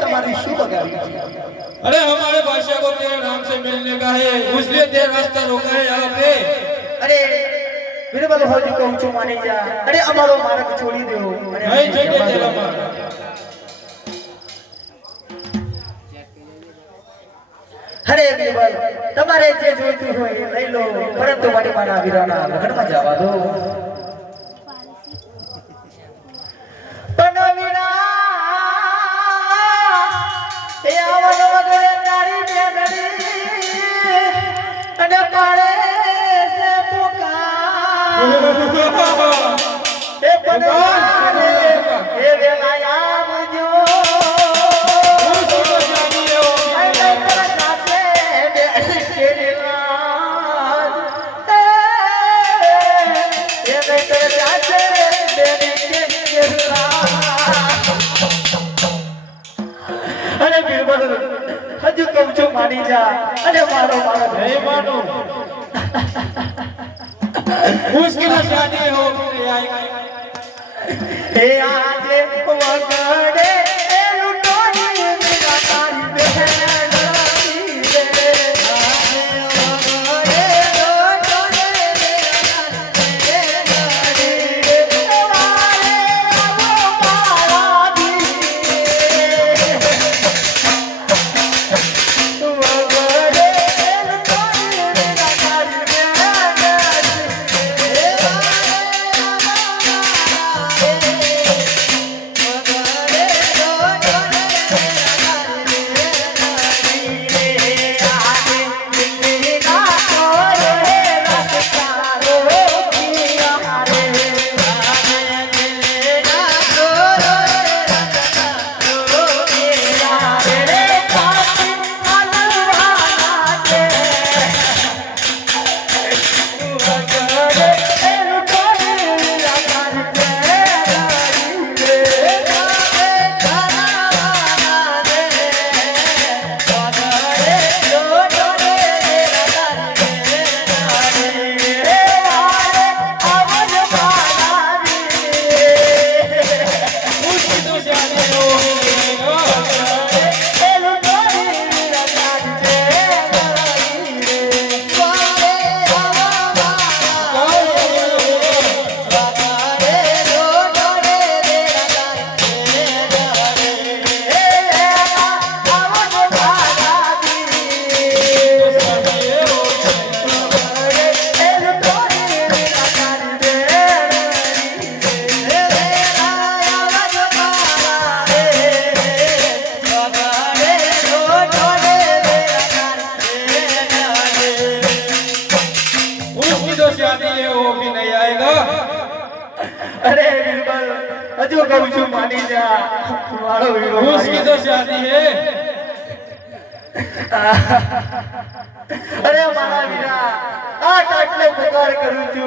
तुम्हारी शुभ बगाड़ी। अरे हमारे बादशाह को तेरे नाम से मिलने का है, इसलिए तेरा रास्ता रोका है यहाँ पे। अरे बीरबल हो जो कहूँ छू मानी जा। अरे अमारो मार्ग छोड़ी दो। नहीं छोड़े तेरा मार्ग। अरे बीरबल तुम्हारे जे जोईતું હોય લઈ લો, પરંતુ મારી માના વીરાના લગ્નમાં જવા દો। પણ વીરા એ આવન વગરે નારી બેનડી અને પાળે સે પુકાર એ પણ એ વેલા આવજો। अरे बीरबल हजू कहूं छू मानी जा। अरे मारो मारो नहीं मानो। मुश्किल शादी हो गई आएगा। हे आजे वगड़े लुटोनी मेरा तारी बहन अरे बीरबल हजू कहूं छू मानी जा। मारो वीरो उसकी तो शादी है। अरे मारा वीरा आ काटले पुकार करूं छू।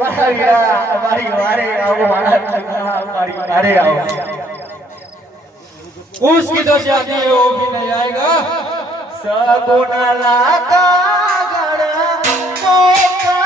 मारा वीरा हमारी वारे आओ, हमारी वारे आओ। उसकी तो शादी है, वो भी नहीं आएगा। सगुना लागा गड़ मोका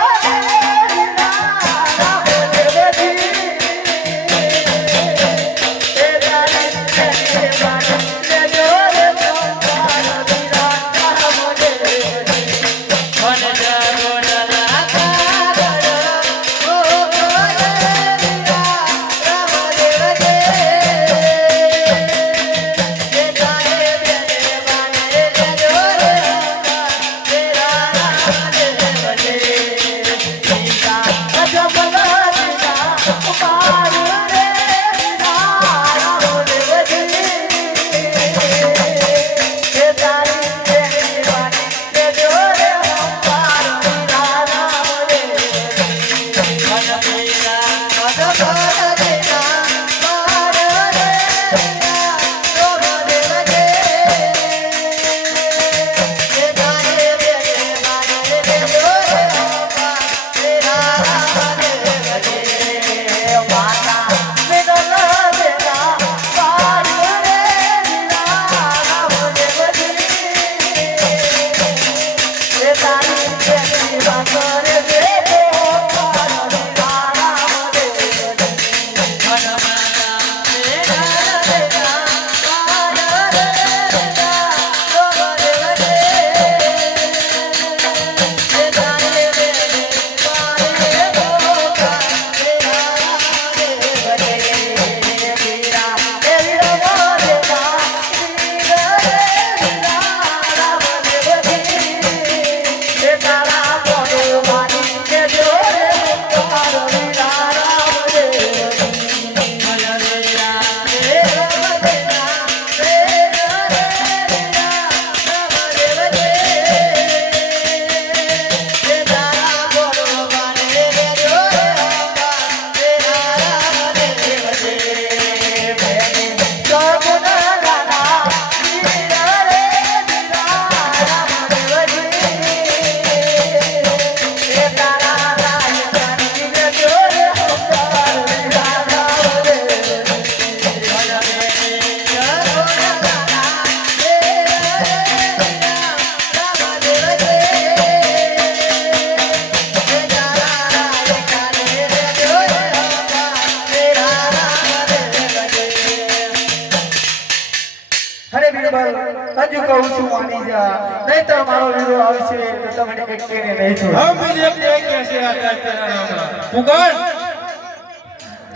બીરબલ હજુ કહું છું માની જા નહીં તો મારો વીરો આવશે તો તમને એકને નહીં છોડ हम भी देखते हैं कैसे आता है तेरा नाम पुकार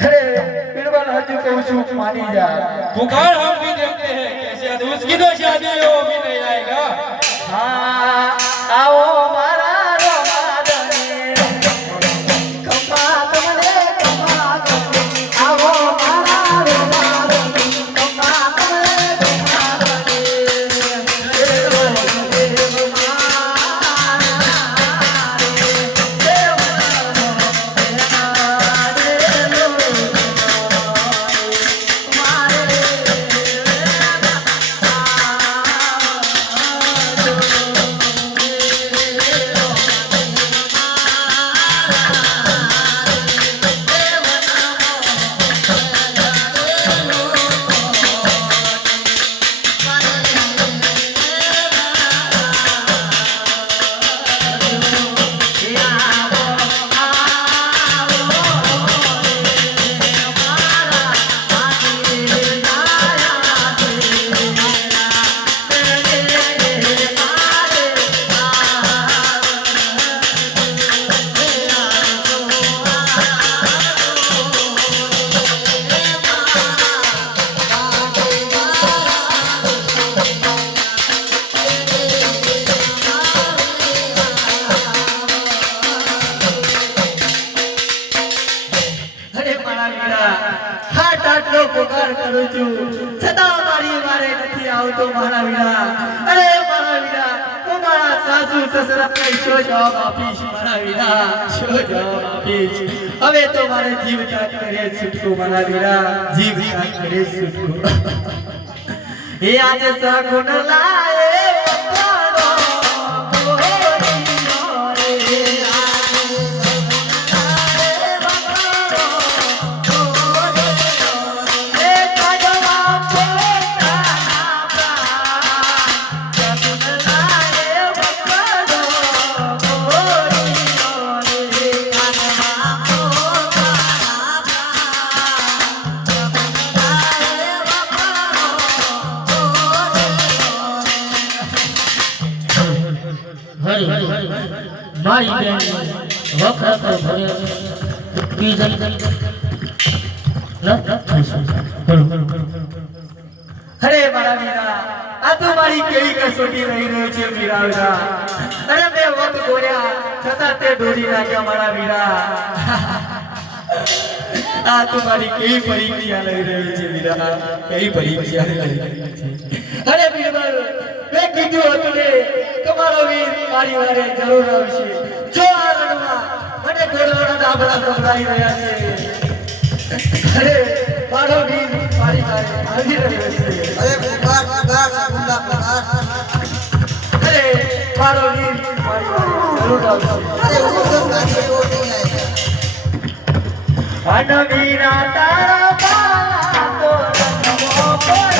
अरे बीरबल हजू कहूं છું માની જા पुकार हम भी देखते हैं कैसे आता है उसकी तो शादी है वो भी नहीं आएगा हाँ आओ मारा रोमादने कमा तुमने कमा आओ मारा रोमादने कमा तुमने पुकार करूं छू छता मारी मारे नहीं आवतो मारा वीरा अरे मारा वीरा तो मारा सासू ससरा ने शो जवाब आपीश मारा वीरा शो जवाब आपीश હવે તો મારે જીવ ત્યાગ કરે છૂટકો મારા વીરા જીવ ત્યાગ કરે છૂટકો એ આજે સગુન લાએ વતાડો મારી બેન વખત ભરે બીજલ અરે મારા વીરા આ તો મારી કેવી કસોટી રહી રહ્યો છે વીરા વીરા અરે બે વખત ગોળ્યા છતાં તે દોરી નાખ્યા મારા વીરા આ તો મારી કેવી પરીક્ષા લઈ રહ્યો છે વીરા કેવી પરીક્ષા લઈ રહ્યો છે અરે બીરબલ મેં કીધું હતું ને તમારો વીર મારી વારે જરૂર આવશે જો આ રણમાં મને ઘોડવાના ડાબડા સંભળાઈ રહ્યા છે અરે મારો વીર મારી વારે આવી રહ્યો છે अरे पुकार पुकार सकुंडा पुकार अरे मारो वीर मारी वारे जरूर आवશે अरे उसको साथी को नहीं आएगा अन वीरा तारा बाला तो रंगो पर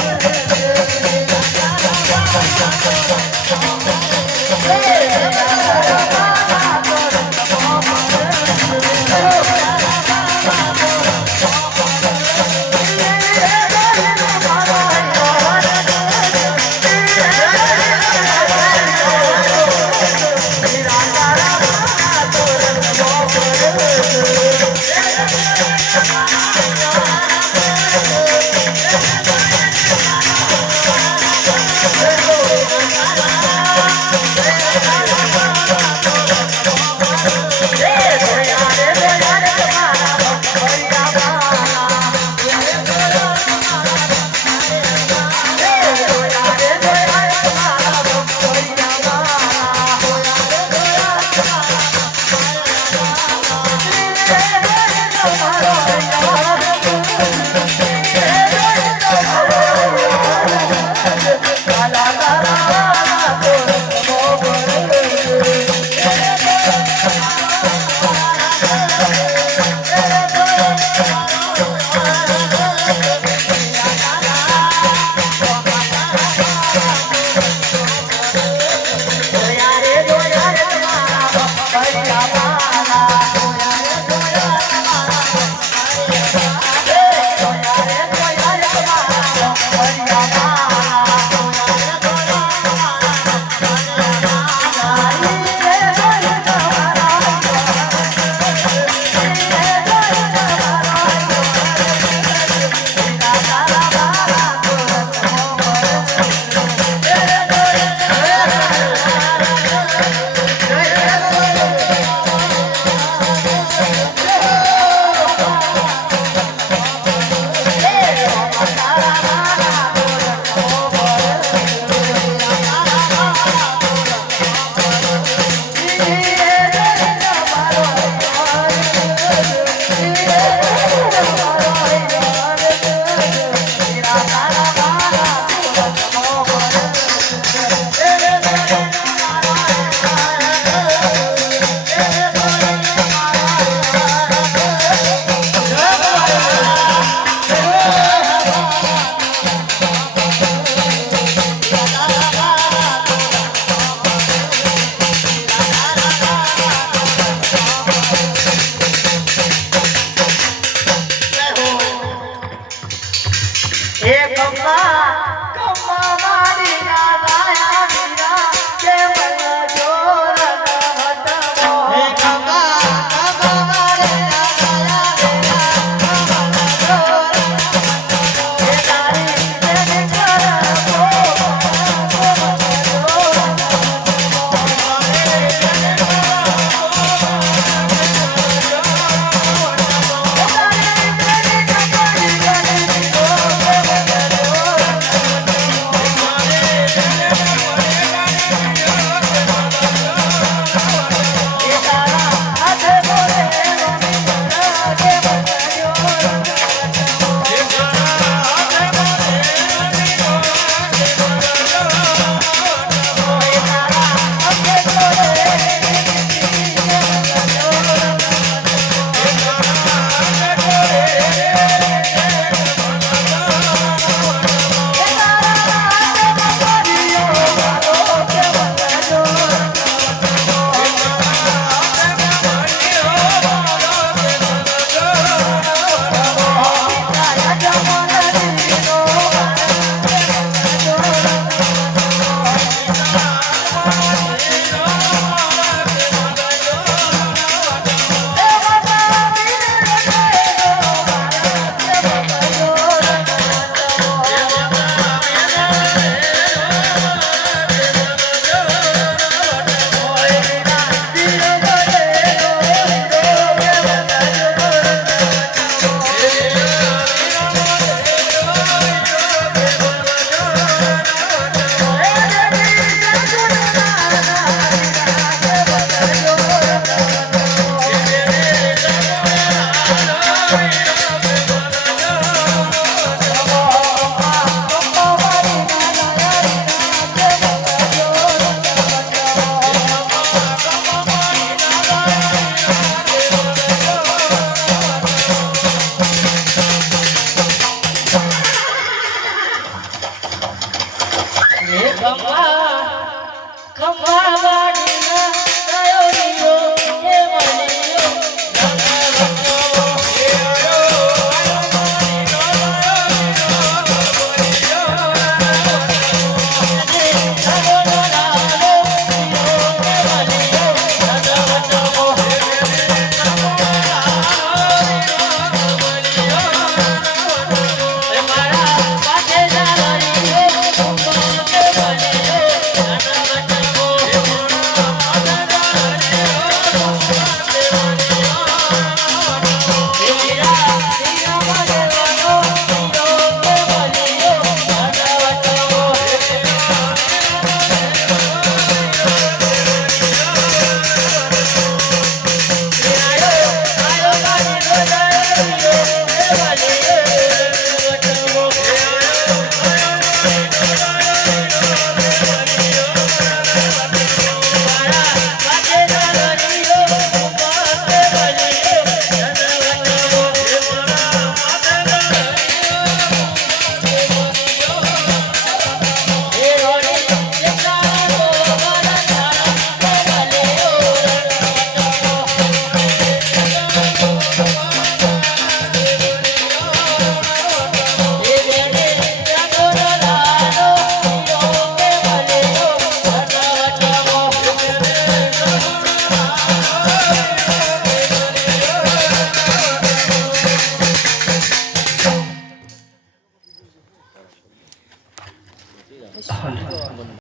ખંભા વાળીના ગયો લીલો એ મલિયો